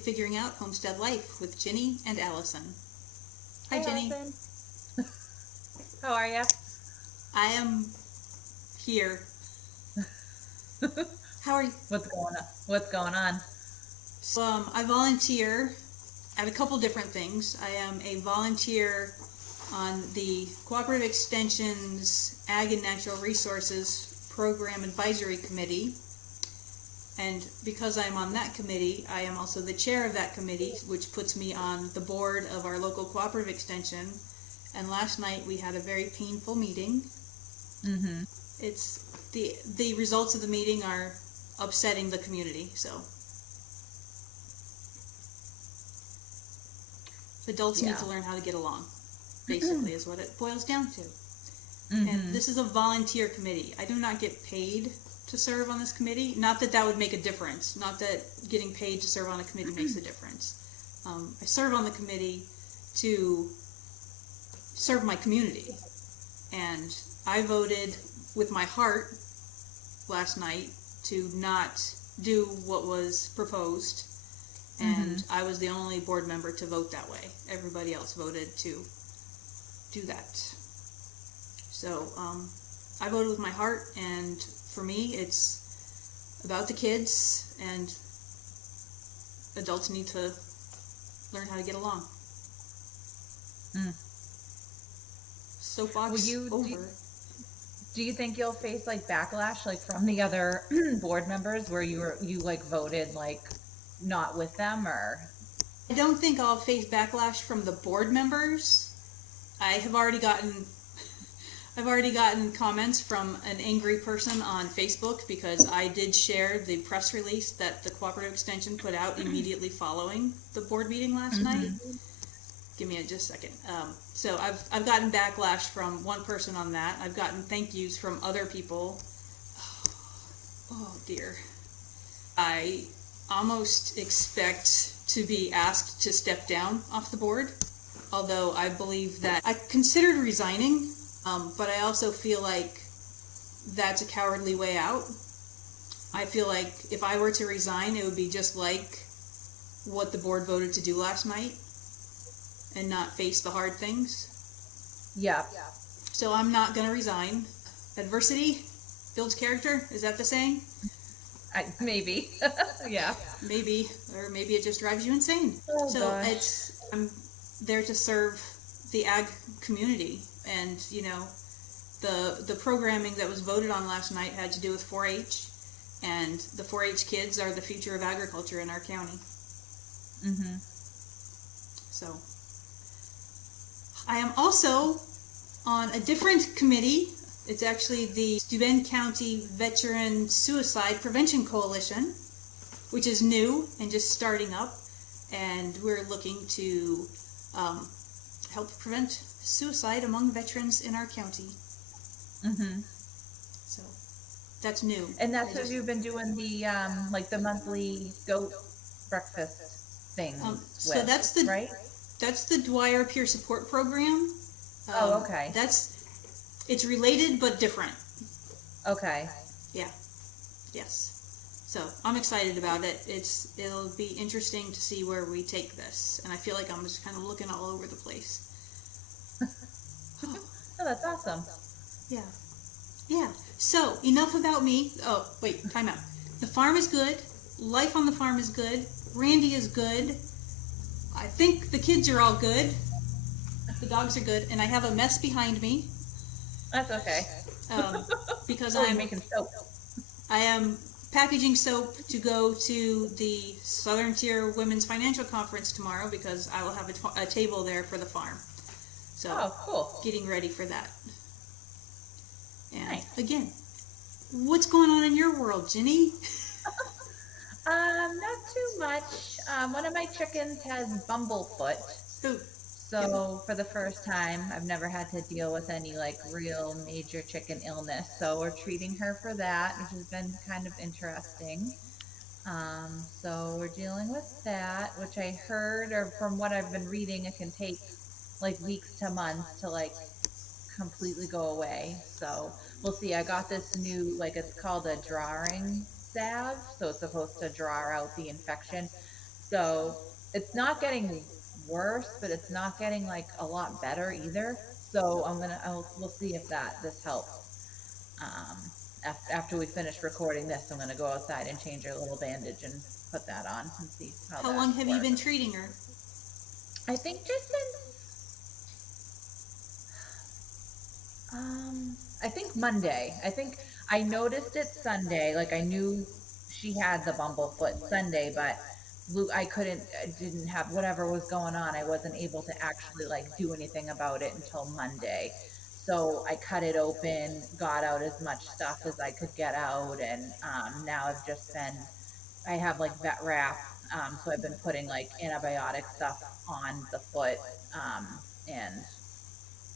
Figuring Out Homestead Life with Ginny and Allison. Hi, Ginny. Allison. How are you? I am here. How are you? What's going on? So, I volunteer at a couple different things. I am a volunteer on the Cooperative Extension's Ag and Natural Resources Program Advisory Committee. And because I'm on that committee, I am also the chair of that committee, which puts me on the board of our local cooperative extension. And last night we had a very painful meeting. Mm-hmm. It's the results of the meeting are upsetting the community. So adults need to learn how to get along, basically, is what it boils down to. Mm-hmm. And this is a volunteer committee. I do not get paid to serve on this committee. Not that that would make a difference. Not that getting paid to serve on a committee makes a difference. I serve on the committee to serve my community. And I voted with my heart last night to not do what was proposed. And I was the only board member to vote that way. Everybody else voted to do that. So I voted with my heart, and for me, it's about the kids, and adults need to learn how to get along. Soapbox over. Do you think you'll face like backlash, like from the other board members, where you like voted like not with them, or? I don't think I'll face backlash from the board members. I've already gotten comments from an angry person on Facebook because I did share the press release that the Cooperative Extension put out immediately following the board meeting last night. Give me just a second. So I've gotten backlash from one person on that. I've gotten thank yous from other people. Oh dear. I almost expect to be asked to step down off the board, although I believe that I considered resigning. But I also feel like that's a cowardly way out. I feel like if I were to resign, it would be just like what the board voted to do last night and not face the hard things. Yeah. So I'm not going to resign. Adversity builds character. Is that the saying? Maybe. Yeah. Maybe. Or maybe it just drives you insane. Oh, so gosh. I'm there to serve the ag community. And, you know, the programming that was voted on last night had to do with 4-H, and the 4-H kids are the future of agriculture in our county. So, I am also on a different committee. It's actually the Steuben County Veteran Suicide Prevention Coalition, which is new and just starting up, and we're looking to help prevent suicide among veterans in our county. So that's new. And that's what you've been doing the like the monthly goat breakfast thing. So that's the right. That's the Dwyer Peer Support Program. Okay. It's related but different. Okay. Yeah. Yes. So I'm excited about it. It'll be interesting to see where we take this, and I feel like I'm just kind of looking all over the place. Oh, that's awesome. Yeah. Yeah. So, enough about me. Oh, wait, time out. The farm is good. Life on the farm is good. Randy is good. I think the kids are all good. The dogs are good. And I have a mess behind me. That's okay. Because I'm making soap. I am packaging soap to go to the Southern Tier Women's Financial Conference tomorrow because I will have a table there for the farm. So, cool. Getting ready for that. And nice. Again, what's going on in your world, Ginny? Not too much. One of my chickens has bumblefoot. Ooh. So for the first time, I've never had to deal with any like real major chicken illness. So we're treating her for that, which has been kind of interesting. So we're dealing with that, which I heard, or from what I've been reading, it can take like weeks to months to like completely go away. So we'll see. I got this new, like it's called a drawing salve, so it's supposed to draw out the infection. So it's not getting worse, but it's not getting like a lot better either. So we'll see if this helps. After we finish recording this, I'm gonna go outside and change her little bandage and put that on and see how How that long have you been works. treating her? I think just since I think Monday. I think I noticed it Sunday. Like I knew she had the bumblefoot Sunday, but I didn't have whatever was going on. I wasn't able to actually like do anything about it until Monday. So I cut it open, got out as much stuff as I could get out, and now I have like vet wrap. So I've been putting like antibiotic stuff on the foot, and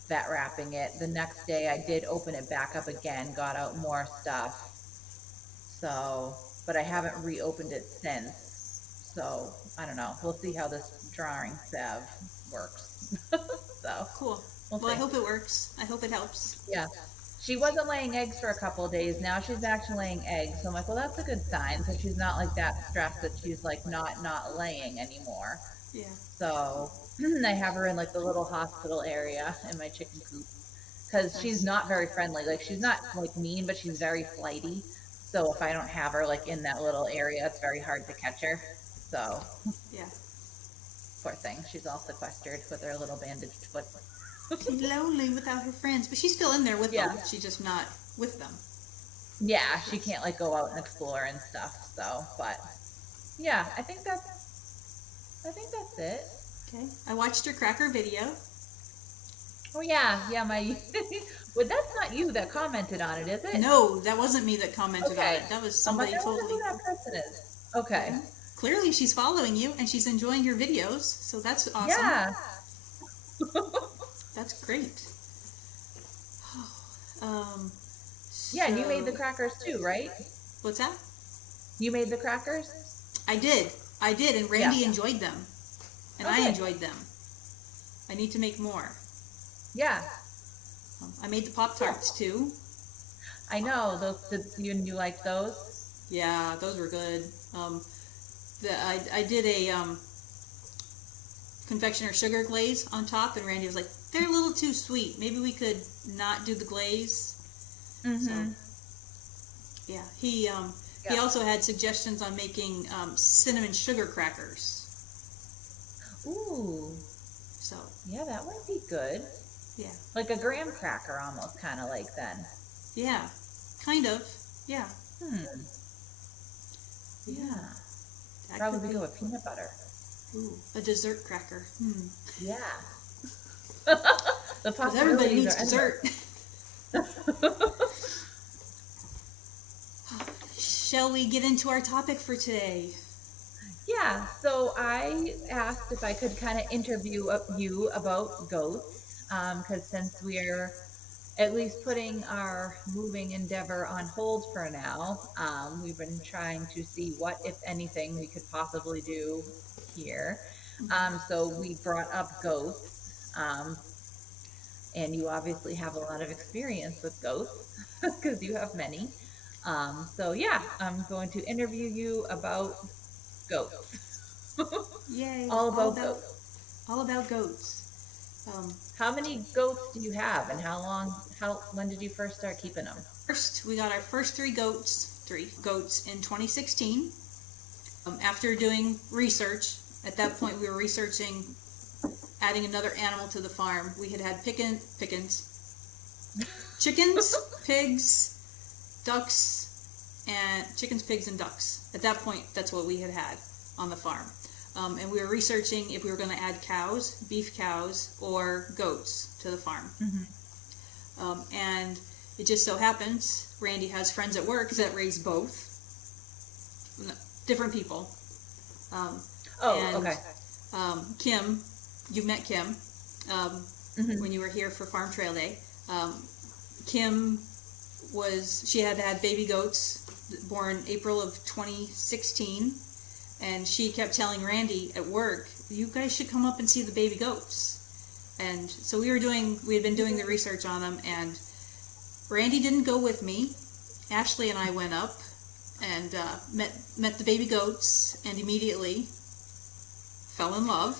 vet wrapping it. The next day I did open it back up again, got out more stuff. So, but I haven't reopened it since. So I don't know. We'll see how this drawing salve works. So Cool. we'll Well, I see. hope it works. I hope it helps. Yeah. She wasn't laying eggs for a couple of days. Now she's actually laying eggs. So I'm like, well, that's a good sign. So she's not like that stressed that she's like not laying anymore. Yeah. So I have her in like the little hospital area in my chicken coop because she's not very friendly. Like she's not like mean, but she's very flighty. So if I don't have her like in that little area, it's very hard to catch her. So Yeah. poor thing. She's all sequestered with her little bandaged foot. She's lonely without her friends, but she's still in there with them. She's just not with them. Yeah, she can't like go out and explore and stuff. So, but yeah, I think that's it. Okay. I watched your cracker video. Oh yeah, my. Well, that's not you that commented on it, is it? No, that wasn't me that commented on Okay. it. That was I'm like, somebody I wonder totally. who that person is. Okay. Yeah. Clearly, she's following you and she's enjoying your videos, so that's awesome. Yeah. That's great. Yeah, and you made the crackers too, right? What's that? You made the crackers? I did, and Randy enjoyed them, and I Okay. enjoyed them. I need to make more. Yeah. I made the Pop-Tarts too. I know those. You like those? Yeah, those were good. I did a confectioner sugar glaze on top, and Randy was like, "They're a little too sweet. Maybe we could not do the glaze." Mm-hmm. So, yeah, he also had suggestions on making cinnamon sugar crackers. Ooh. So Yeah, that would be good. yeah, Like a graham cracker, almost kind of like then. yeah, kind of, yeah. Yeah. That Probably could go with peanut butter. Ooh, a dessert cracker. Yeah. The Because everybody possibilities needs are endless. dessert. Shall we get into our topic for today? Yeah, so I asked if I could kind of interview you about goats, because since we're at least putting our moving endeavor on hold for now, we've been trying to see what, if anything, we could possibly do here. So we brought up goats, and you obviously have a lot of experience with goats because you have many. So yeah, I'm going to interview you about goats. Yay! All about goats. All about goats. How many goats do you have, and when did you first start keeping them? First, we got our first three goats in 2016. After doing research, at that point we were researching adding another animal to the farm. We had chickens, pigs, ducks, and chickens, pigs, and ducks. At that point, that's what we had on the farm. And we were researching if we were going to add cows, beef cows, or goats to the farm. And it just so happens, Randy has friends at work that raise both. Different people. Okay. Kim, you've met Kim when you were here for Farm Trail Day. Kim she had baby goats born April of 2016, and she kept telling Randy at work, "You guys should come up and see the baby goats." And so we had been doing the research on them, and Randy didn't go with me. Ashley and I went up and met the baby goats, and immediately fell in love.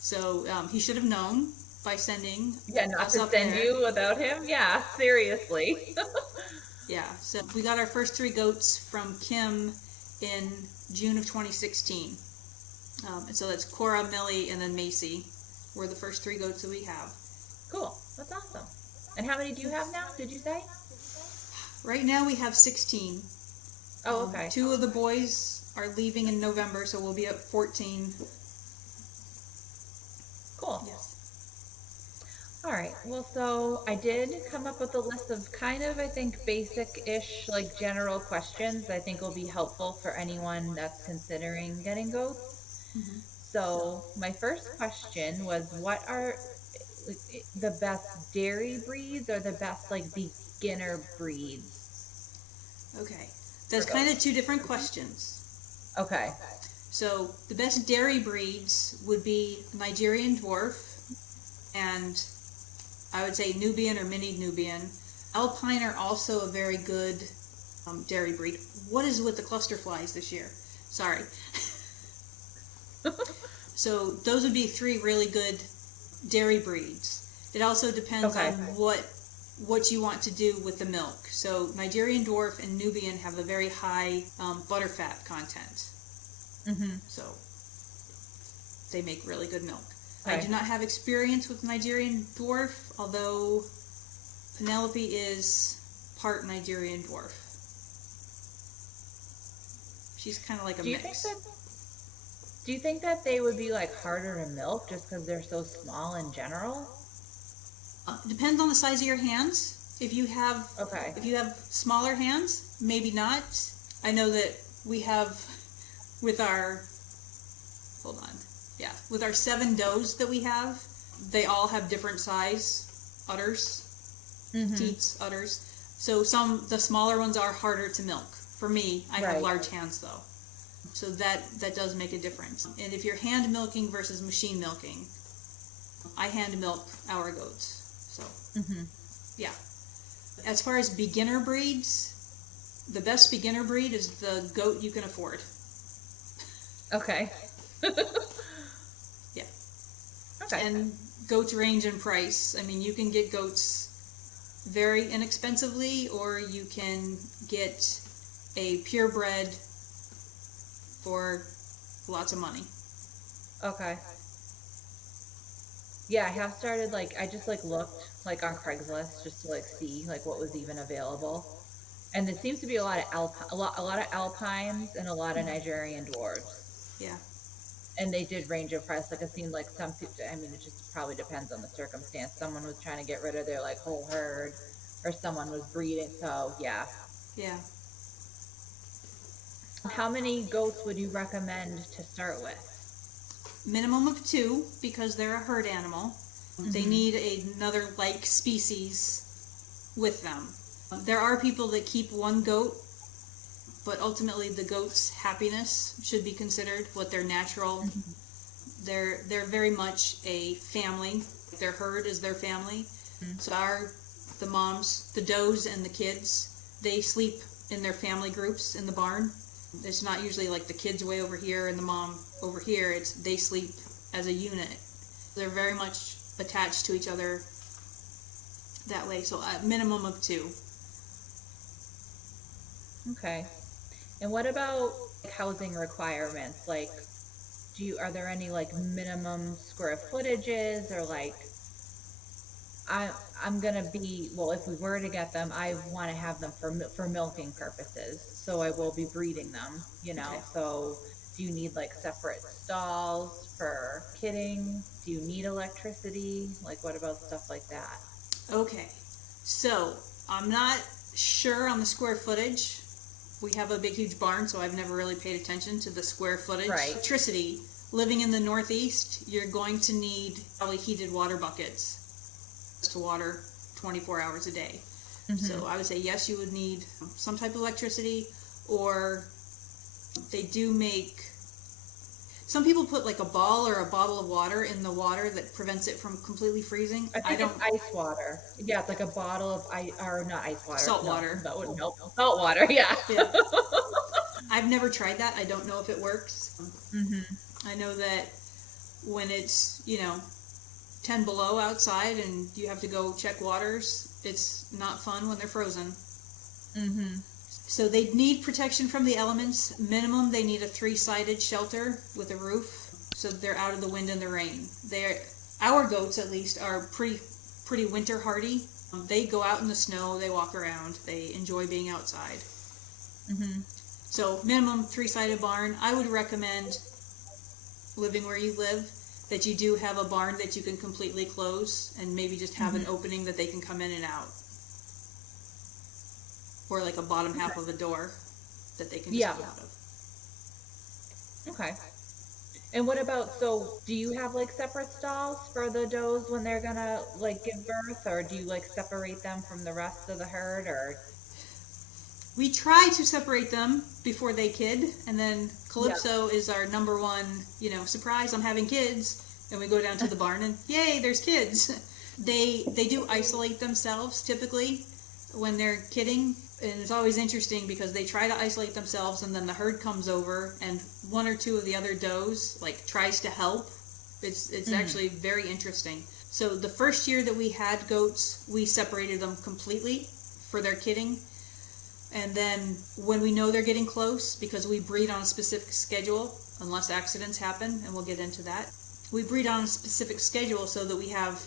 So he should have known by sending not us to up send there. you without him. Yeah, seriously. Yeah, so we got our first 3 goats from Kim in June of 2016. And so that's Cora, Millie, and then Macy were the first 3 goats that we have. Cool. That's awesome. And how many do you have now, did you say? Right now we have 16. Oh, okay. 2 of the boys are leaving in November, so we'll be at 14. Cool. Yes. All right. Well, so I did come up with a list of kind of, I think, basic-ish, like general questions I think will be helpful for anyone that's considering getting goats. Mm-hmm. So my first question was, what are like, the best dairy breeds or the best like beginner breeds? Okay. That's kind of 2 different questions. Okay. So the best dairy breeds would be Nigerian Dwarf and I would say Nubian or Mini Nubian. Alpine are also a very good dairy breed. What is with the cluster flies this year? Sorry. So those would be 3 really good dairy breeds. It also depends on what you want to do with the milk. So Nigerian Dwarf and Nubian have a very high butterfat content. Mm-hmm. So they make really good milk. Okay. I do not have experience with Nigerian Dwarf, although Penelope is part Nigerian Dwarf. She's kind of like a mix. Do you think that they would be like harder to milk just because they're so small in general? Depends on the size of your hands. If you have smaller hands, maybe not. I know that we have with our with our 7 does that we have, they all have different size udders, teats, udders. So the smaller ones are harder to milk. For me, I have large hands though. So that does make a difference. And if you're hand milking versus machine milking, I hand milk our goats. So, yeah. As far as beginner breeds, the best beginner breed is the goat you can afford. Okay. Yeah. Okay. And goats range in price. I mean, you can get goats very inexpensively, or you can get a purebred for lots of money. Okay. Yeah, I have started I just looked on Craigslist just to see what was even available, and there seems to be a lot of alpines and a lot of Nigerian dwarves. Yeah. And they did range in price. It seemed like some people. I mean, it just probably depends on the circumstance. Someone was trying to get rid of their whole herd, or someone was breeding. So yeah. Yeah. How many goats would you recommend to start with? Minimum of 2, because they're a herd animal. They need another like species with them. There are people that keep 1 goat, but ultimately the goat's happiness should be considered what their natural. They're very much a family. Their herd is their family. So the moms, the does and the kids, they sleep in their family groups in the barn. It's not usually the kids way over here and the mom over here. It's they sleep as a unit. They're very much attached to each other that way. So a minimum of 2. Okay. And what about housing requirements? Are there any minimum square footages, or I'm gonna be, well, if we were to get them, I want to have them for milking purposes, so I will be breeding them, Okay. So do you need separate stalls for kidding? Do you need electricity? What about stuff like that? Okay. So I'm not sure on the square footage. We have a big, huge barn, so I've never really paid attention to the square footage. Right. Electricity. Living in the Northeast, you're going to need probably heated water buckets to water 24 hours a day. So I would say yes, you would need some type of electricity, or they do make. Some people put a ball or a bottle of water in the water that prevents it from completely freezing. I think it's ice water. Yeah, it's a bottle of or not ice water. Salt water. That wouldn't help. Salt water, yeah. I've never tried that. I don't know if it works. I know that when it's, 10 below outside and you have to go check waters, it's not fun when they're frozen. Mm-hmm. So they need protection from the elements. Minimum, they need a 3-sided shelter with a roof so they're out of the wind and the rain. Our goats, at least, are pretty winter hardy. They go out in the snow, they walk around, they enjoy being outside. Mm-hmm. So minimum 3-sided barn. I would recommend, living where you live, that you do have a barn that you can completely close and maybe just have an opening that they can come in and out. Or like a bottom half of a door that they can just come out of. Okay. And what about, so do you have like separate stalls for the does when they're gonna like give birth, or do you like separate them from the rest of the herd, or? We try to separate them before they kid, and then Yeah. Calypso is our number one, surprise, I'm having kids. And we go down to the barn and yay, there's kids. They do isolate themselves typically when they're kidding. And it's always interesting because they try to isolate themselves and then the herd comes over and one or two of the other does like tries to help. It's actually very interesting. So the first year that we had goats, we separated them completely for their kidding. And then when we know they're getting close, because we breed on a specific schedule, unless accidents happen, and we'll get into that, we breed on a specific schedule so that we have,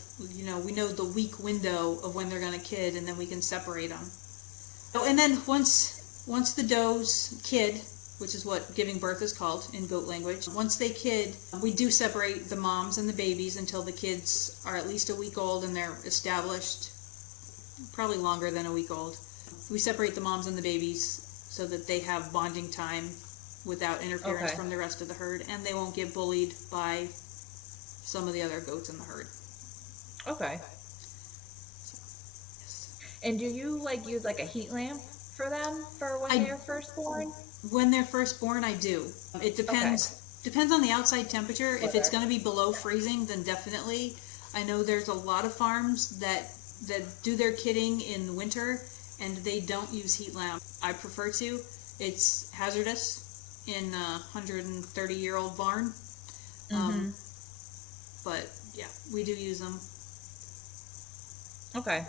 we know the week window of when they're going to kid, and then we can separate them. Oh, and then once the does kid, which is what giving birth is called in goat language, once they kid, we do separate the moms and the babies until the kids are at least a week old and they're established, probably longer than a week old. We separate the moms and the babies so that they have bonding time without interference from the rest of the herd, and they won't get bullied by some of the other goats in the herd. Okay. And do you like use like a heat lamp for them for when they're first born? When they're first born, I do. It depends on the outside temperature. If it's going to be below freezing, then definitely. I know there's a lot of farms that do their kidding in winter and they don't use heat lamp. I prefer to. It's hazardous in a 130-year-old barn. But yeah, we do use them. Okay.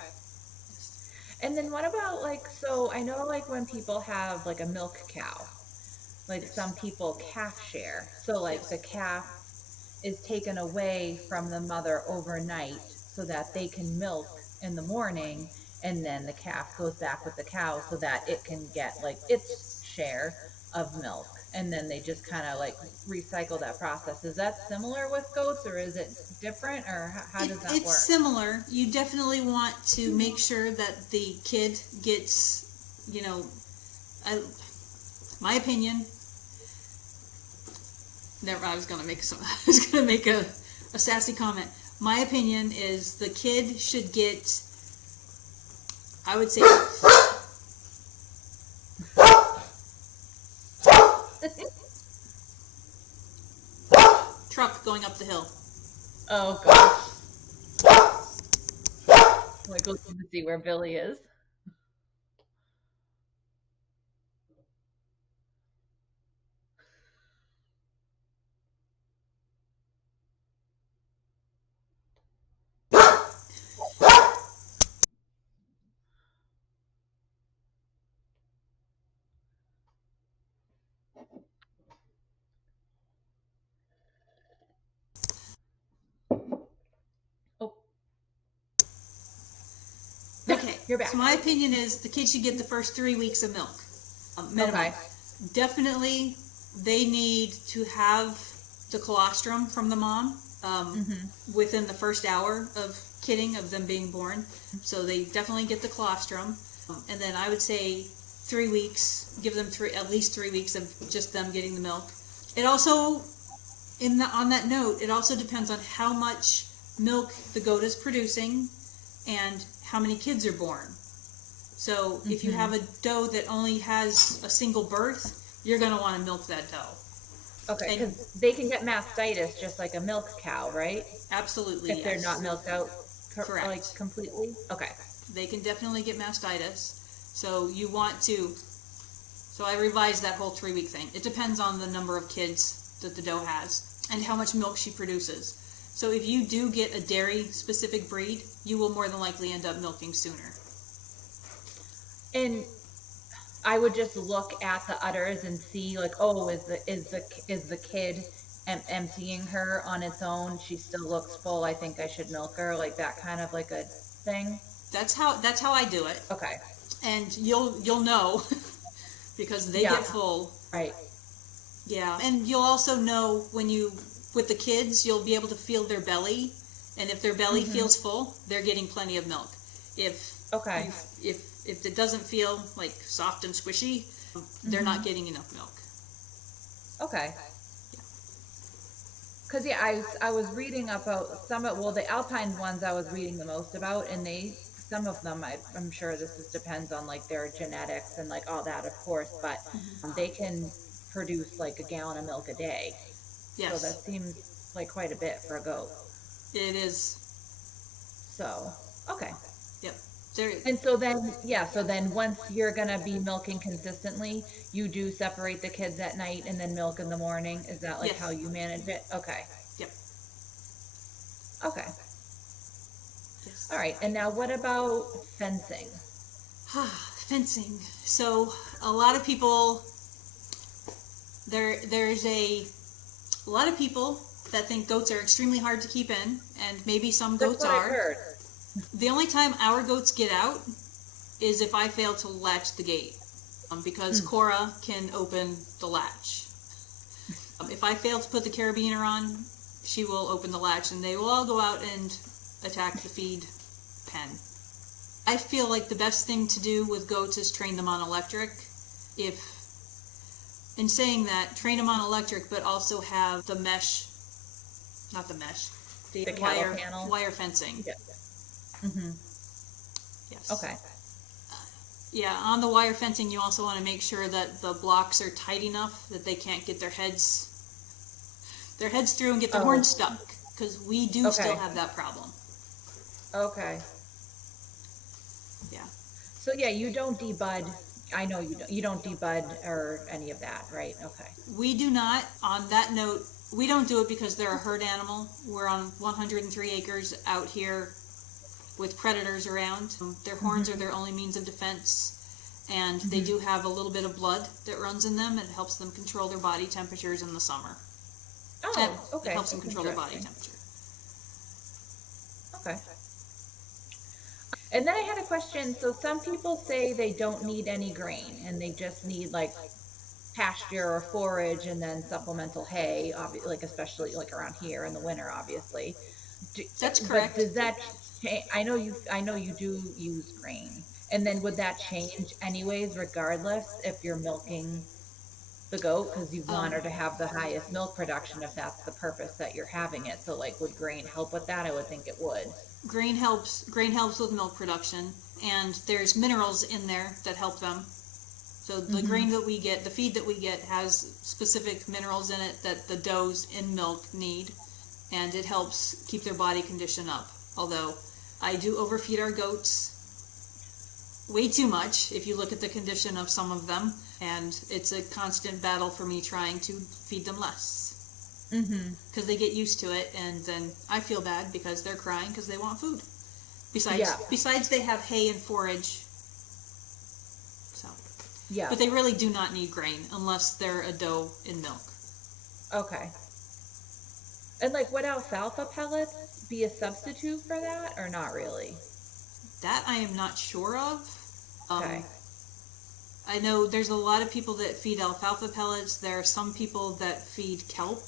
And then what about like, so I know like when people have like a milk cow, like some people calf share. So like the calf is taken away from the mother overnight so that they can milk in the morning, and then the calf goes back with the cow so that it can get like its share of milk, and then they just kind of like recycle that process. Is that similar with goats, or is it different, or how does that work? It's similar. You definitely want to make sure that the kid gets, my opinion. Never. I was gonna make a sassy comment. My opinion is the kid should get, I would say, truck going up the hill. Oh gosh. Like looking to see where Billy is. Oh. Okay, you're back. So my opinion is the kid should get the first 3 weeks of milk. Minimum. Okay. Definitely, they need to have the colostrum from the mom within the first hour of kidding, of them being born. So they definitely get the colostrum. And then I would say 3 weeks, give them at least 3 weeks of just them getting the milk. It also, on that note, it also depends on how much milk the goat is producing and how many kids are born. So if you have a doe that only has a single birth, you're going to want to milk that doe. Okay, because they can get mastitis just like a milk cow, right? Absolutely, if they're not milked out correct, like completely. Okay. They can definitely get mastitis. So you want to. So I revised that whole 3 week thing. It depends on the number of kids that the doe has. and how much milk she produces. So if you do get a dairy-specific breed, you will more than likely end up milking sooner. And I would just look at the udders and see like, oh, is the kid emptying her on its own? She still looks full. I think I should milk her, like that kind of like a thing. That's how I do it. Okay. And you'll know because they get full. Right. Yeah. And you'll also know with the kids, you'll be able to feel their belly, and if their belly feels full, they're getting plenty of milk. If it doesn't feel like soft and squishy, they're not getting enough milk. Okay. Because I was reading about the Alpine ones I was reading the most about, and some of them, I'm sure this depends on like their genetics and like all that, of course, but they can produce like a gallon of milk a day. Yes. So that seems like quite a bit for a goat. It is. So, okay. Yep. And so then once you're going to be milking consistently, you do separate the kids at night and then milk in the morning. Is that like how you manage it? Okay. Yep. Okay. Yes. All right. And now what about fencing? Fencing. So a lot of people, there's a lot of people that think goats are extremely hard to keep in, and maybe some goats That's what are. I heard. The only time our goats get out is if I fail to latch the gate, because Cora can open the latch. If I fail to put the carabiner on, she will open the latch, and they will all go out and attack the feed pen. I feel like the best thing to do with goats is train them on electric. In saying that, train them on electric, but also have the wire fencing. Yeah. Mm-hmm. Yes. Okay. Yeah, on the wire fencing, you also want to make sure that the blocks are tight enough that they can't get their heads through and get their horns stuck, because we do still have that problem. Okay. Yeah. So yeah, you don't debud. I know you don't. You don't debud or any of that, right? Okay. We do not. On that note, we don't do it because they're a herd animal. We're on 103 acres out here with predators around. Their horns are their only means of defense, and they do have a little bit of blood that runs in them, and it helps them control their body temperatures in the summer. Oh, okay. It helps them control their body temperature. Okay. And then I had a question. So some people say they don't need any grain, and they just need like pasture or forage, and then supplemental hay, like especially like around here in the winter, obviously. That's correct. But does that change? I know you do use grain, and then would that change anyways, regardless if you're milking the goat, because you want her to have the highest milk production if that's the purpose that you're having it? So like, would grain help with that? I would think it would. Grain helps with milk production, and there's minerals in there that help them. So the grain that we get, the feed that we get, has specific minerals in it that the does in milk need, and it helps keep their body condition up. Although I do overfeed our goats way too much if you look at the condition of some of them, and it's a constant battle for me trying to feed them less. Because they get used to it, and then I feel bad because they're crying because they want food. Besides they have hay and forage. So. Yeah. But they really do not need grain unless they're a doe in milk. Okay. And like, would alfalfa pellets be a substitute for that, or not really? That I am not sure of. Okay. I know there's a lot of people that feed alfalfa pellets. There are some people that feed kelp.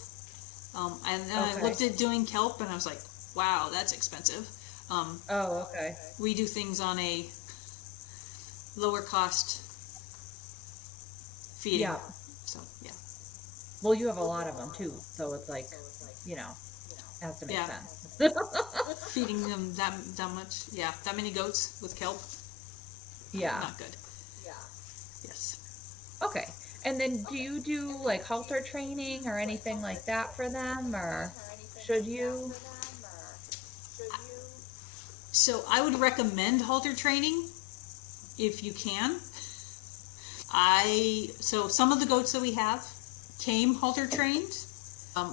I looked at doing kelp, and I was like, wow, that's expensive. Okay. We do things on a lower cost feeding. Yeah. So, yeah. Well, you have a lot of them, too, so it's like, has to make sense. Feeding them that much, that many goats with kelp. Yeah. Not good. Yeah. Yes. Okay. And then do you do like halter training or anything like that for them, or should you? So I would recommend halter training if you can. So some of the goats that we have came halter trained.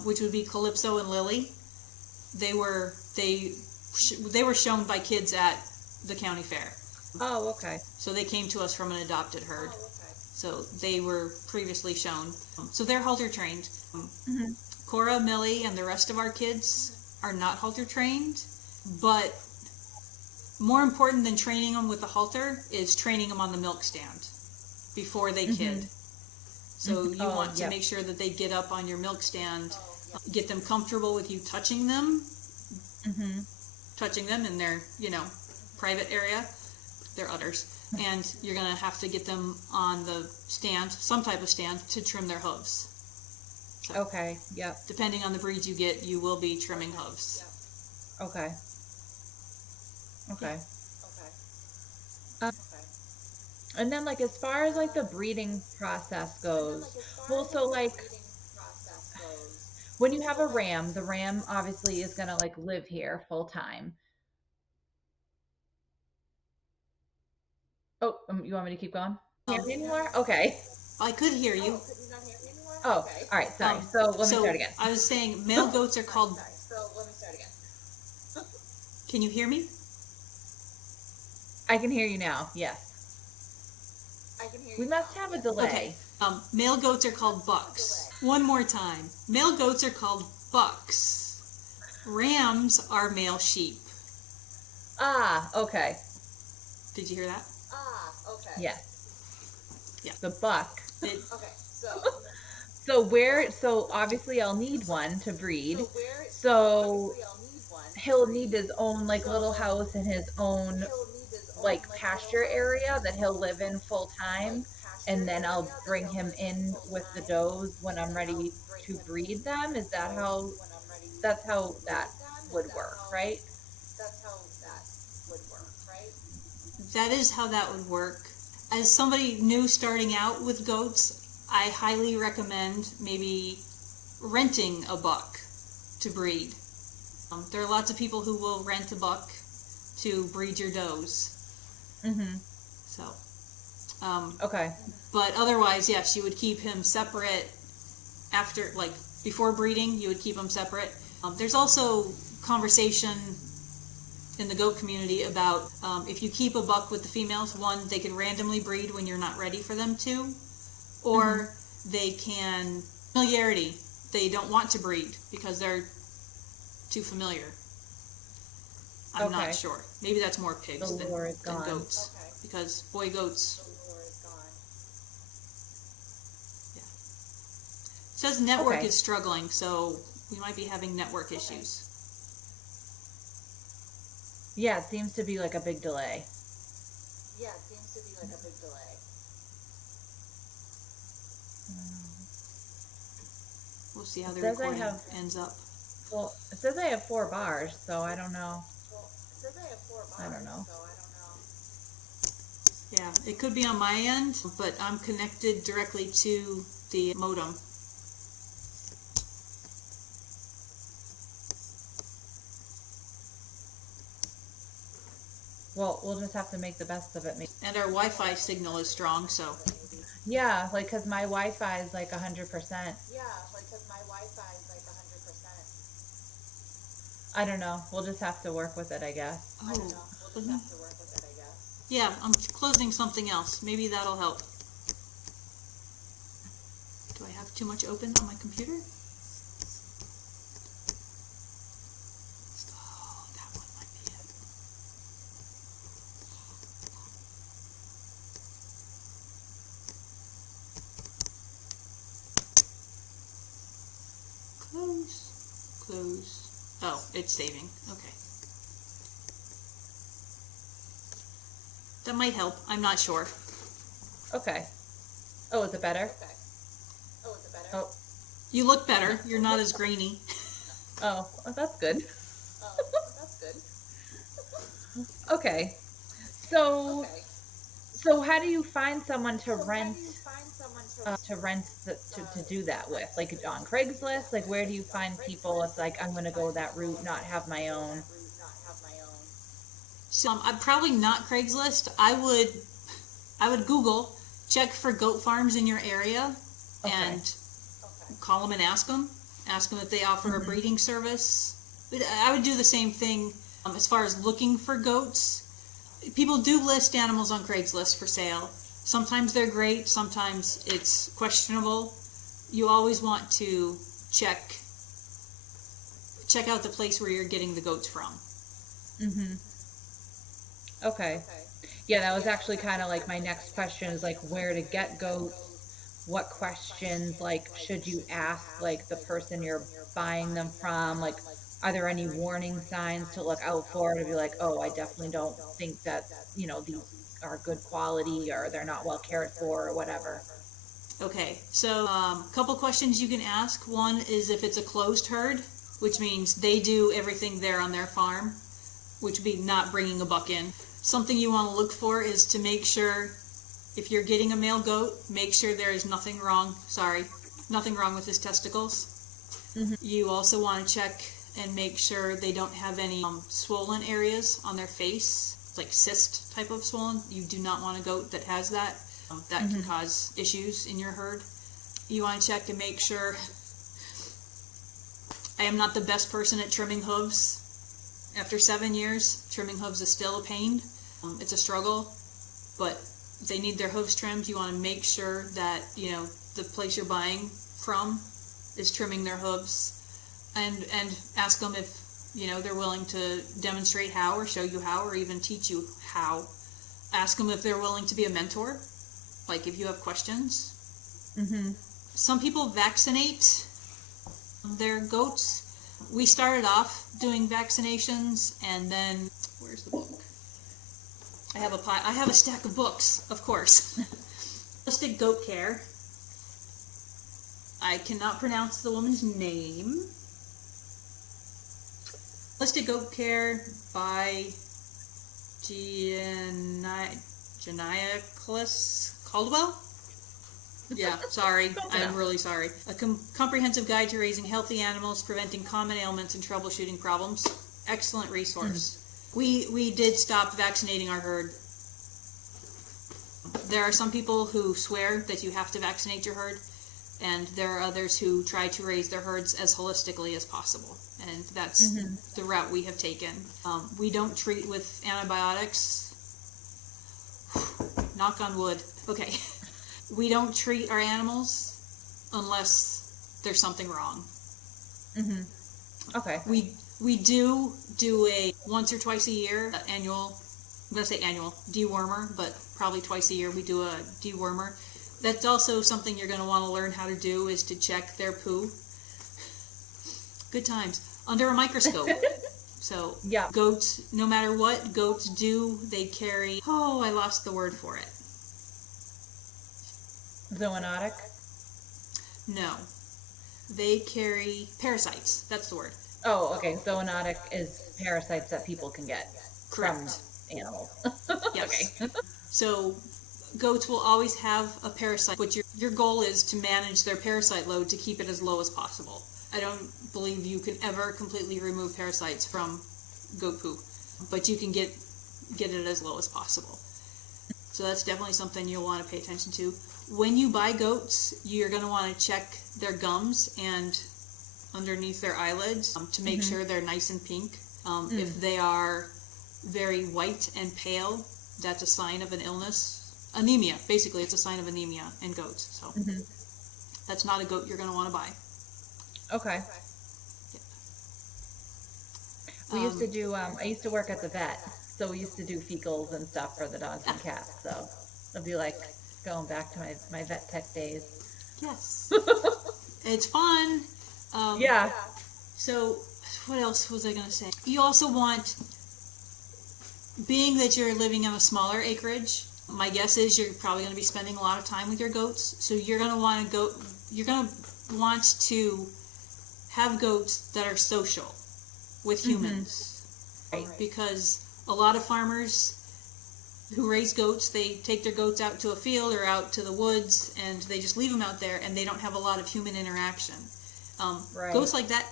which would be Calypso and Lily. They were shown by kids at the county fair. Oh, okay. So they came to us from an adopted herd. So they were previously shown. So they're halter trained. Cora, Millie, and the rest of our kids are not halter trained, but more important than training them with the halter is training them on the milk stand before they kid. So you want to make sure that they get up on your milk stand, get them comfortable with you touching them in their, private area, their udders. And you're going to have to get them on the stand, some type of stand, to trim their hooves. So, okay, yep. Depending on the breed you get, you will be trimming hooves. Okay. Okay. And then, like, as far as, like, the breeding process goes, well, so, like, when you have a ram, the ram obviously is going to, like, live here full time. Oh, you want me to keep going? Hear me anymore? Okay. I could hear you. Oh, all right. Sorry. So let me start again. I was saying male goats are called. Can you hear me? I can hear you now. Yes. We must have a delay. Okay. Male goats are called bucks. One more time. Male goats are called bucks. Rams are male sheep. Ah, okay. Did you hear that? Yes. Yeah. The buck. Okay. So obviously I'll need one to breed. So he'll need his own like little house and his own like pasture area that he'll live in full time. And then I'll bring him in with the does when I'm ready to breed them. Is that how, that's how that would work, right? That is how that would work. As somebody new starting out with goats, I highly recommend maybe renting a buck to breed. There are lots of people who will rent a buck to breed your does. So, okay. But otherwise, yes, you would keep him separate after, like, before breeding, you would keep him separate. There's also conversation in the goat community about if you keep a buck with the females, one, they can randomly breed when you're not ready for them to, or they can, familiarity, they don't want to breed because they're too familiar. I'm not sure. Maybe that's more pigs than goats. Because boy goats. Yeah. It says network is struggling, so we might be having network issues. Yeah, it seems to be like a big delay. We'll see how the recording ends up. Well, it says I have 4 bars, so I don't know. I don't know. Yeah, it could be on my end, but I'm connected directly to the modem. Well, we'll just have to make the best of it. And our Wi-Fi signal is strong, so. Yeah, like, because my Wi-Fi is like 100%. I don't know. We'll just have to work with it, I guess. Yeah, I'm closing something else. Maybe that'll help. Do I have too much open on my computer? Oh, that one might be it. Close. Oh, it's saving. Okay. That might help. I'm not sure. Okay. Oh, is it better? Oh. You look better. You're not as grainy. Oh, well, that's good. Okay. So how do you find someone to rent to do that with? Like on Craigslist? Like where do you find people? It's like I'm going to go that route, not have my own. So I'm probably not Craigslist. I would Google, check for goat farms in your area, and call them and ask them. Ask them if they offer a breeding service. But I would do the same thing as far as looking for goats. People do list animals on Craigslist for sale. Sometimes they're great, sometimes it's questionable. You always want to check out the place where you're getting the goats from. Okay. Yeah, that was actually kind of like my next question is like where to get goats, what questions like should you ask like the person you're buying them from, like are there any warning signs to look out for to be like, oh, I definitely don't think that, these are good quality or they're not well cared for or whatever. Okay, so a couple questions you can ask. One is if it's a closed herd, which means they do everything there on their farm, which would be not bringing a buck in. Something you want to look for is to make sure if you're getting a male goat, make sure there is nothing wrong with his testicles. You also want to check and make sure they don't have any swollen areas on their face, like cyst type of swollen. You do not want a goat that has that. That can cause issues in your herd. You want to check to make sure. I am not the best person at trimming hooves. After 7 years, trimming hooves is still a pain. It's a struggle, but they need their hooves trimmed. You want to make sure that, the place you're buying from is trimming their hooves, and ask them if, they're willing to demonstrate how or show you how or even teach you how. Ask them if they're willing to be a mentor, like if you have questions. Some people vaccinate their goats. We started off doing vaccinations, and then where's the book? I have a stack of books, of course. Holistic Goat Care. I cannot pronounce the woman's name. Holistic Goat Care by Gianaclis Caldwell. Yeah, sorry. I'm really sorry. A comprehensive guide to raising healthy animals, preventing common ailments, and troubleshooting problems. Excellent resource. We did stop vaccinating our herd. There are some people who swear that you have to vaccinate your herd, and there are others who try to raise their herds as holistically as possible. And that's the route we have taken. We don't treat with antibiotics. Knock on wood. Okay. We don't treat our animals unless there's something wrong. Okay. We do a once or twice a year annual, I'm going to say annual, dewormer, but probably twice a year we do a dewormer. That's also something you're going to want to learn how to do, is to check their poo. Good times. Under a microscope. So yeah. Goats, no matter what goats do, they carry, I lost the word for it. Zoonotic? No. They carry parasites. That's the word. Oh, okay. Zoonotic is parasites that people can get. Correct. From animals. Yes. Okay. So goats will always have a parasite, but your goal is to manage their parasite load to keep it as low as possible. I don't believe you can ever completely remove parasites from goat poop, but you can get it as low as possible. So that's definitely something you'll want to pay attention to. When you buy goats, you're going to want to check their gums and underneath their eyelids to make sure they're nice and pink. If they are very white and pale, that's a sign of an illness. Anemia, basically, it's a sign of anemia in goats. So that's not a goat you're going to want to buy. Okay. We used to do, I used to work at the vet, so we used to do fecals and stuff for the dogs and cats, so it'd be like going back to my vet tech days. Yes. It's fun. Yeah. So what else was I going to say? You also want, being that you're living on a smaller acreage, my guess is you're probably going to be spending a lot of time with your goats, so you're going to want to have goats that are social with humans. Right? Because a lot of farmers who raise goats, they take their goats out to a field or out to the woods, and they just leave them out there, and they don't have a lot of human interaction. Goats like that,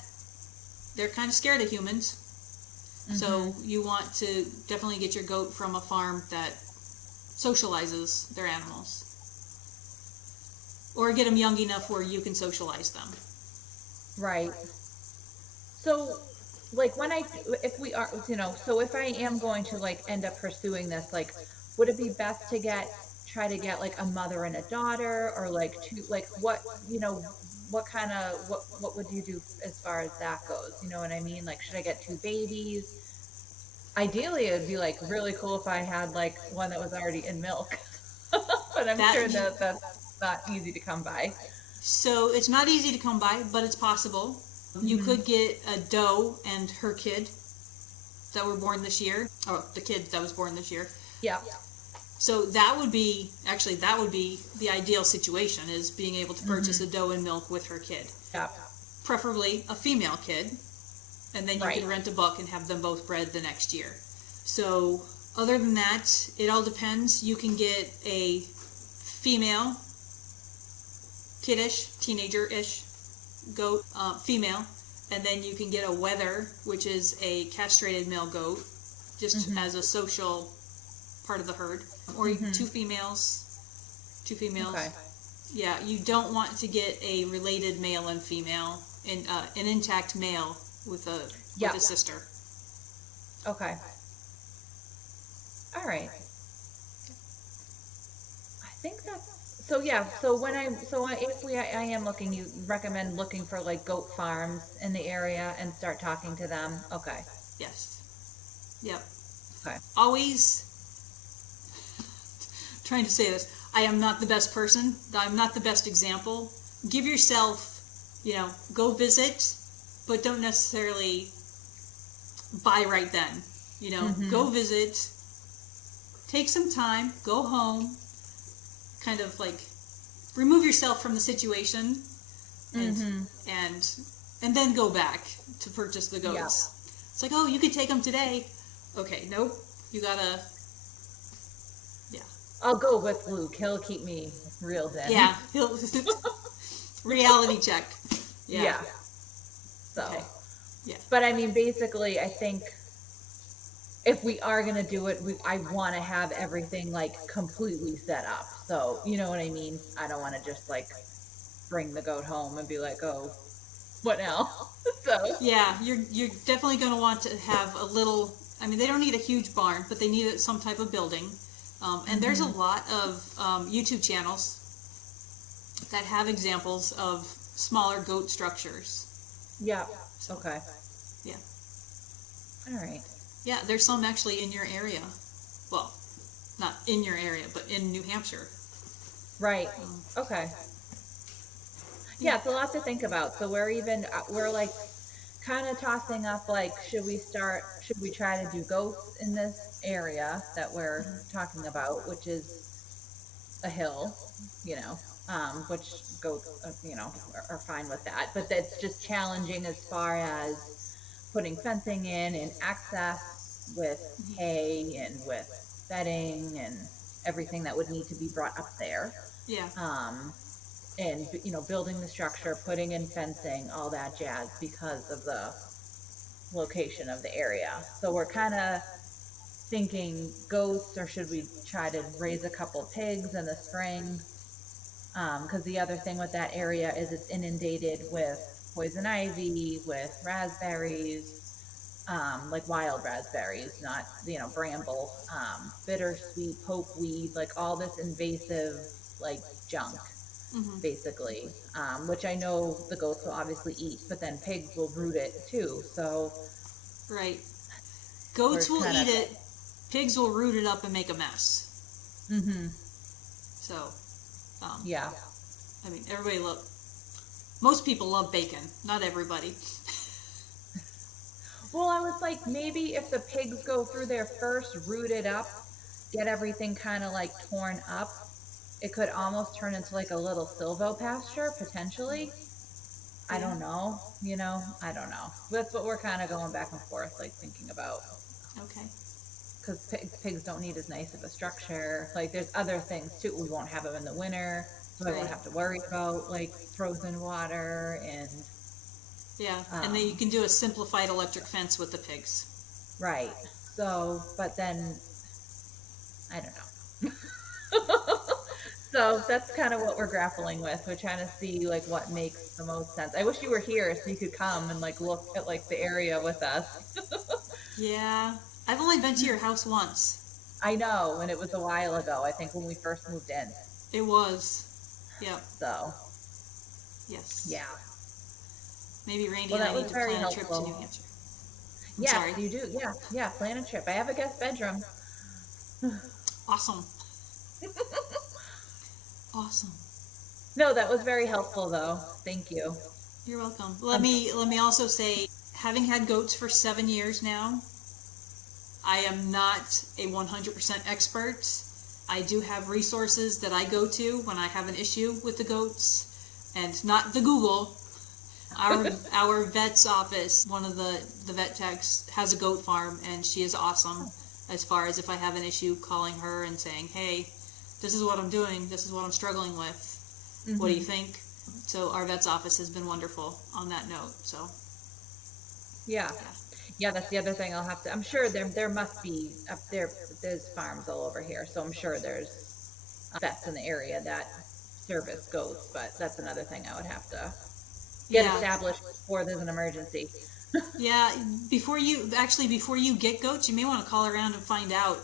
they're kind of scared of humans. So you want to definitely get your goat from a farm that socializes their animals. Or get them young enough where you can socialize them. Right. So, like if we are, so if I am going to like end up pursuing this, like, would it be best to try to get like a mother and a daughter, or like two, like what kind of, what would you do as far as that goes? You know what I mean? Like, should I get two babies? Ideally, it would be like really cool if I had like one that was already in milk, but I'm That sure that that's not easy to come by. So it's not easy to come by, but it's possible. You Hmm. could get a doe and her kid that were born this year, or the kid that was born this year. Yeah. So that would be the ideal situation, is being able to purchase Hmm. a doe and milk with her kid. Yeah. Preferably a female kid, and then you Right. could rent a buck and have them both bred the next year. So other than that, it all depends. You can get a female, kiddish, teenager-ish goat, female, and then you can get a wether, which is a castrated male goat, just Hmm. as a social part of the herd, or Hmm. two females. Two females. Okay. Yeah, you don't want to get a related male and female, and an intact male with Yeah. a sister. Okay. All right. I think that's so. Yeah. So if I am looking, you recommend looking for like goat farms in the area and start talking to them. Okay. Yes. Yep. Okay. Always trying to say this. I am not the best person. I'm not the best example. Give yourself, go visit, but don't necessarily buy right then. Go visit, take some time, go home, kind of like remove yourself from the situation, and Hmm. and then go back to purchase the goats. Yeah. It's like, oh, you could take them today. Okay, nope. You gotta, yeah, I'll go with Luke. He'll keep me reeled in. yeah. Reality check. Yeah. Yeah. So. Okay. Yeah. But I mean, basically, I think if we are gonna do it, I want to have everything like completely set up. So you know what I mean? I don't want to just like bring the goat home and be like, oh, what now? So Yeah, you're definitely going to want to have a little. I mean, they don't need a huge barn, but they need some type of building. And there's a lot of YouTube channels that have examples of smaller goat structures. yeah, So, okay, yeah, all right, yeah. There's some actually in your area. Well, not in your area, but in New Hampshire. right, okay. Yeah, it's a lot to think about. So we're like kind of tossing up like, should we try to do goats in this area that we're talking about, which is a hill, which goats, are fine with that. But that's just challenging as far as putting fencing in and access with hay and with bedding and everything that would need to be brought up there. Yeah. And building the structure, putting in fencing, all that jazz because of the location of the area. So we're kind of thinking goats, or should we try to raise a couple pigs in the spring? Because the other thing with that area is it's inundated with poison ivy, with raspberries, like wild raspberries, not bramble, bittersweet, pokeweed, like all this invasive like junk, basically, which I know the goats will obviously eat, but then pigs will root it too. So Right. Goats will kinda, eat it. Pigs will root it up and make a mess. mm-hmm, So, yeah, I mean, most people love bacon. Not everybody. well, I was like, maybe if the pigs go through there first, root it up, get everything kind of like torn up, it could almost turn into like a little silvopasture potentially. I don't know, I don't know. That's what we're kind of going back and forth, like thinking about. Okay. Because pigs don't need as nice of a structure. Like there's other things too. We won't have them in the winter, so I won't have to worry about like frozen water and. Yeah, and then you can do a simplified electric fence with the pigs. Right. So, but then I don't know. So that's kind of what we're grappling with. We're trying to see like what makes the most sense. I wish you were here so you could come and like look at like the area with us. Yeah, I've only been to your house once. I know, and it was a while ago, I think when we first moved in. It was. Yep. So, Yes. yeah. Maybe Randy Well, and that I was need to very plan a trip to helpful. New Hampshire. I'm Yes, sorry. you do. Yeah, yeah, plan a trip. I have a guest bedroom. Awesome. Awesome. No, that was very helpful though. Thank you. You're welcome. Let Um, me also say, having had goats for 7 years now, I am not a 100% expert. I do have resources that I go to when I have an issue with the goats, and not the Google. Our vet's office, one of the vet techs has a goat farm, and she is awesome. As far as if I have an issue, calling her and saying, "Hey, this is what I'm doing. This is what I'm struggling with. What do you think?" So our vet's office has been wonderful on that note. So yeah. yeah. Yeah, that's the other thing I'll have to, I'm sure there must be up there, there's farms all over here, so I'm sure there's vets in the area that service goats, but that's another thing I would have to get Yeah, established before there's an emergency. yeah. Before you get goats, you may want to call around and find out,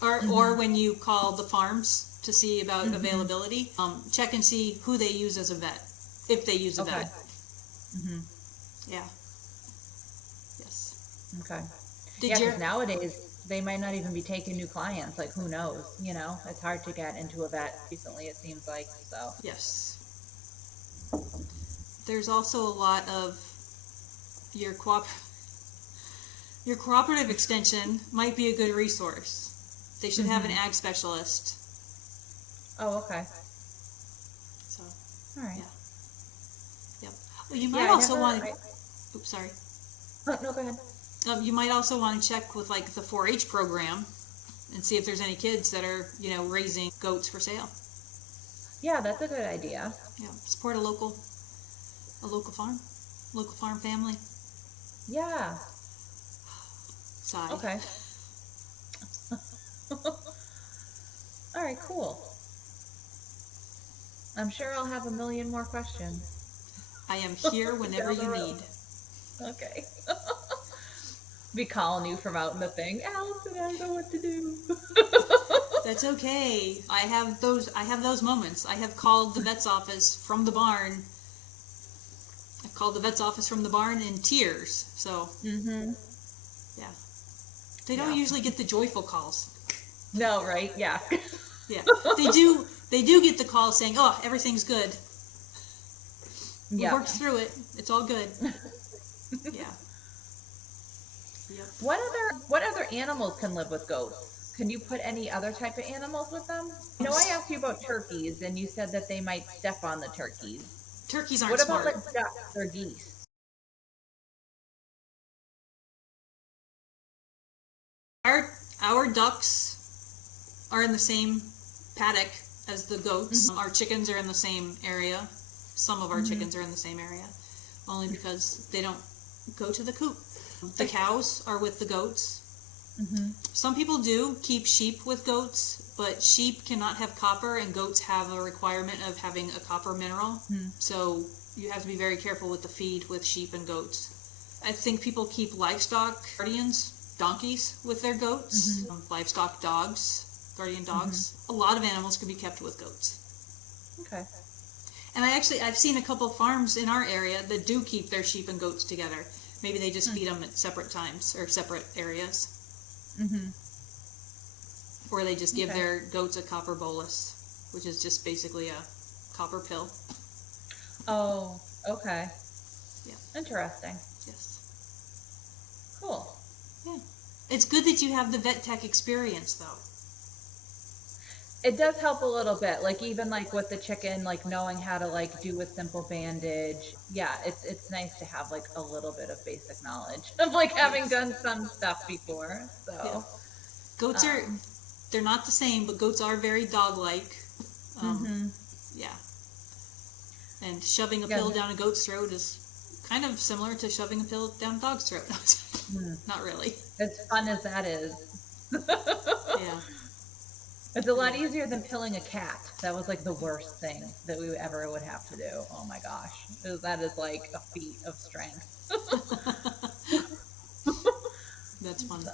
or Hmm. when you call the farms to see about Hmm. availability, check and see who they use as a vet, if they use a Okay. vet. Hmm. Yeah. Yes. Okay. Did Yeah, your because nowadays they might not even be taking new clients. Like, who knows? You know, it's hard to get into a vet recently, it seems like. So, Yes. There's also a lot of your coop your cooperative extension might be a good resource. They should have an hmm. ag specialist. Oh, okay. So All right. yeah. Yep. Well, you Yeah, might I also never, want to. I, Oops, sorry. oh, no, go ahead. You might also want to check with like the 4-H program and see if there's any kids that are raising goats for sale. Yeah, that's a good idea. Yeah, support a local farm family. Yeah. Sigh. Okay. All right, cool. I'm sure I'll have a million more questions I am here whenever down the you road. need. Okay. Be calling you from out in the thing. Allison, I don't know what to do. That's okay. I have those moments. I have called the vet's office from the barn. I've called the vet's office from the barn in tears. So Mm-hmm. yeah, they don't Yeah. usually get the joyful calls. No, right? Yeah. Yeah, they do. They do get the call saying, "Oh, everything's good. We Yeah. worked through it. It's all good." Yeah. Yep. What other animals can live with goats? Can you put any other type of animals with them? You know, I asked you about turkeys and you said that they might step on the turkeys. Turkeys aren't What about smart. like ducks or geese? Our ducks are in the same paddock as the goats. Mm-hmm. Our chickens are in the same area. Some of our Mm-hmm. chickens are in the same area, only because they don't go to the coop. The cows are with the goats. Mm-hmm. Some people do keep sheep with goats, but sheep cannot have copper, and goats have a requirement of having a copper mineral. Mm-hmm. So you have to be very careful with the feed with sheep and goats. I think people keep livestock guardians, donkeys, with their goats, Mm-hmm. livestock dogs, guardian Mm-hmm. dogs. A lot of animals can be kept with goats. Okay. And I've seen a couple farms in our area that do keep their sheep and goats together. Maybe they just feed them at separate times or separate areas. Mm-hmm. Or they just give Okay. their goats a copper bolus, which is just basically a copper pill. Oh, okay. Yeah. Interesting. Yes. Cool. Yeah. It's good that you have the vet tech experience, though. It does help a little bit, like even like with the chicken, like knowing how to like do a simple bandage. Yeah, it's nice to have like a little bit of basic knowledge of like having Yes. done some stuff before. Yeah. So, Goats are, um, they're not the same, but goats are very dog-like. mm-hmm. Yeah. And shoving a Yeah. pill down a goat's throat is kind of similar to shoving a pill down a dog's throat. Hmm. Not really. As fun as that is. Yeah. It's a lot easier than pilling a cat. That was like the worst thing that we ever would have to do. Oh my gosh. That is like a feat of strength. That's fun. So,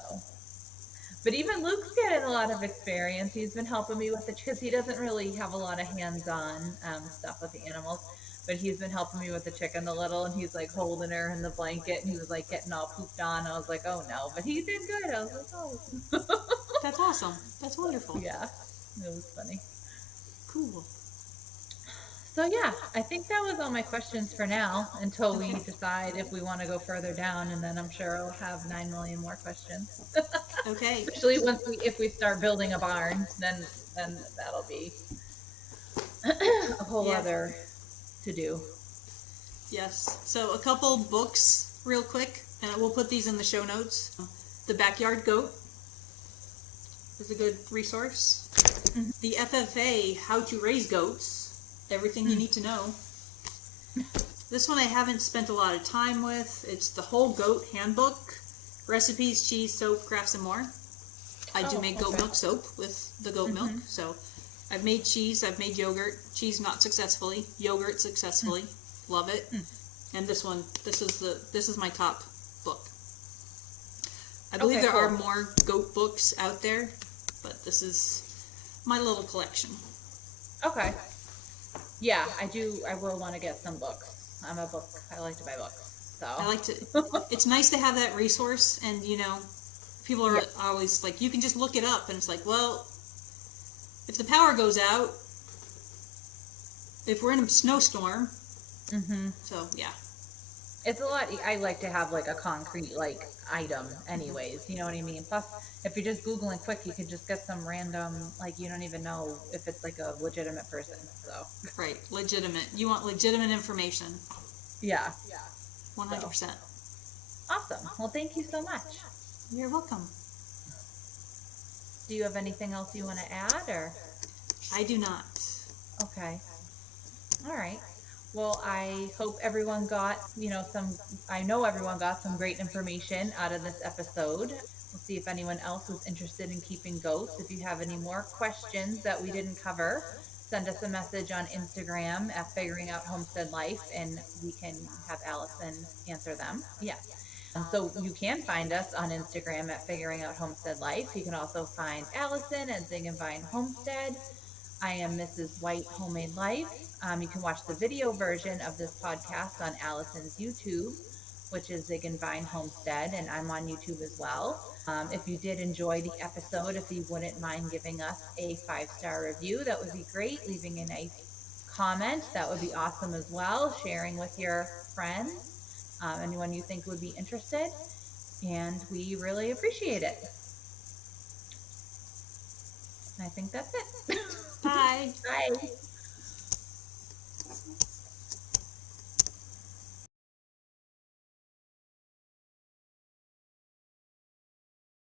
but even Luke's getting a lot of experience. He's been helping me with it because he doesn't really have a lot of hands-on stuff with the animals. But he's been helping me with the chicken a little, and he's like holding her in the blanket, and he was like getting all pooped on. I was like, oh no, but he did good. I was like, oh, That's awesome. That's wonderful. yeah, it was funny. Cool. So yeah, I think that was all my questions for now until we Okay. decide if we want to go further down, and then I'm sure I'll have 9 million more questions. Okay. Especially if we start building a barn, then that'll be a whole Yeah. other to do. Yes. So a couple books real quick, and we'll put these in the show notes. The Backyard Goat is a good resource. Mhm. The FFA, How to Raise Goats, everything you need to know. This one I haven't spent a lot of time with. It's the Whole Goat Handbook, recipes, cheese, soap, crafts, and more. I do make goat milk soap with the goat milk. So I've made cheese, I've made yogurt, cheese not successfully, yogurt successfully. Love it. And this one, this is my top book. I believe there are more goat books out there, but this is my little collection. Okay. Yeah, I will want to get some books. I like to buy books. So I like to, it's nice to have that resource, and people are always like, you can just look it up, and it's like, well, if the power goes out, if we're in a snowstorm, so yeah. It's a lot. I like to have like a concrete like item, anyways. You know what I mean? Plus, if you're just Googling quick, you can just get some random, like you don't even know if it's like a legitimate person. So Right, legitimate. You want legitimate information. yeah, 100%. awesome. Well, thank you so much. You're welcome. Do you have anything else you want to add, or? I do not. Okay. All right. Well, I hope everyone got, I know everyone got some great information out of this episode. We'll see if anyone else is interested in keeping goats. If you have any more questions that we didn't cover, send us a message on Instagram at Figuring Out Homestead Life, and we can have Allison answer them. Yes. So you can find us on Instagram at Figuring Out Homestead Life. You can also find Allison at Ziegenvine Homestead. I am Mrs. White Homemade Life. You can watch the video version of this podcast on Allison's YouTube, which is Ziegenvine Homestead, and I'm on YouTube as well. If you did enjoy the episode, if you wouldn't mind giving us a 5-star review, that would be great. Leaving a nice comment, that would be awesome as well. Sharing with your friends, anyone you think would be interested, and we really appreciate it. I think that's it. Bye. Bye.